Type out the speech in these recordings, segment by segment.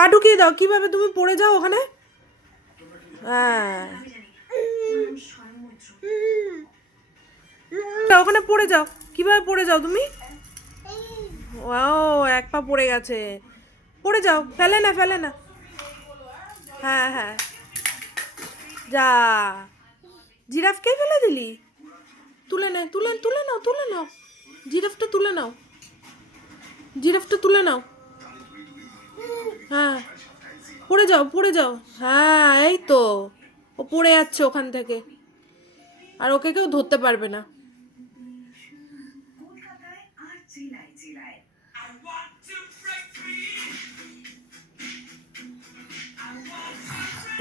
পা ঢুকিয়ে দাও। কিভাবে তুমি পড়ে যাও ওখানে? হ্যাঁ, ওখানে পড়ে যাও। কিভাবে পড়ে যাও তুমি? ও, এক পা পড়ে গেছে। পড়ে যাও, ফেলে না, ফেলে না। হ্যাঁ হ্যাঁ, যা, জিরাফকেই ফেলে দিলি। তুলে নে, তুলে তুলে নাও, তুলে নাও। জিরাফটা তুলে নাও, জিরাফটা তুলে নাও। হ্যাঁ, পড়ে যাও, পড়ে যাও। হ্যাঁ, এই তো, ও পড়ে যাচ্ছে ওখান থেকে, আর ওকে কেউ ধরতে পারবে না।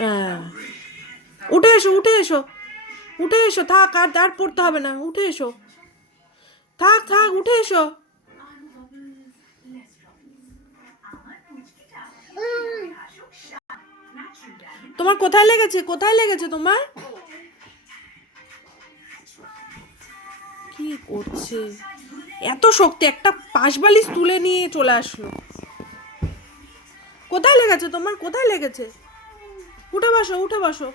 হ্যাঁ, উঠে এসো, উঠে এসো, উঠে এসো। থাক, আর আর পড়তে হবে না, উঠে এসো। থাক থাক, উঠে এসো। তোমার কোথায় লেগেছে? কোথায় লেগেছে তোমার? কি করছে? এত শক্তি! একটা পাশ বালিশ তুলে নিয়ে চলে আসলো। কোথায় লেগেছে তোমার? কোথায় লেগেছে? উঠে বসো, উঠে বসো।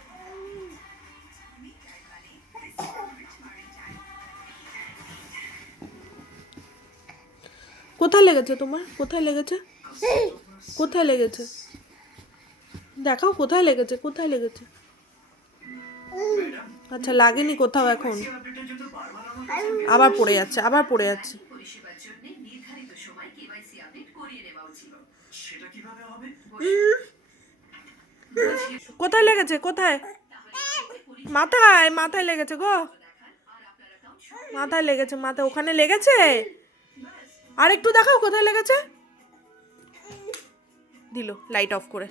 কোথায় লেগেছে তোমার? কোথায় লেগেছে? কোথায় লেগেছে? দেখাও কোথায় লেগেছে, কোথায় লেগেছে। আচ্ছা, লাগেনি কোথাও এখন। আবার পড়ে যাচ্ছে, আবার পড়ে যাচ্ছে। কোথায় লেগেছে? কোথায়? মাথায়, মাথায় লেগেছে গো। মাথায় লেগেছে, মাথায় ওখানে লেগেছে। আর একটু দেখাও কোথায় লেগেছে। দিল লাইট অফ করে।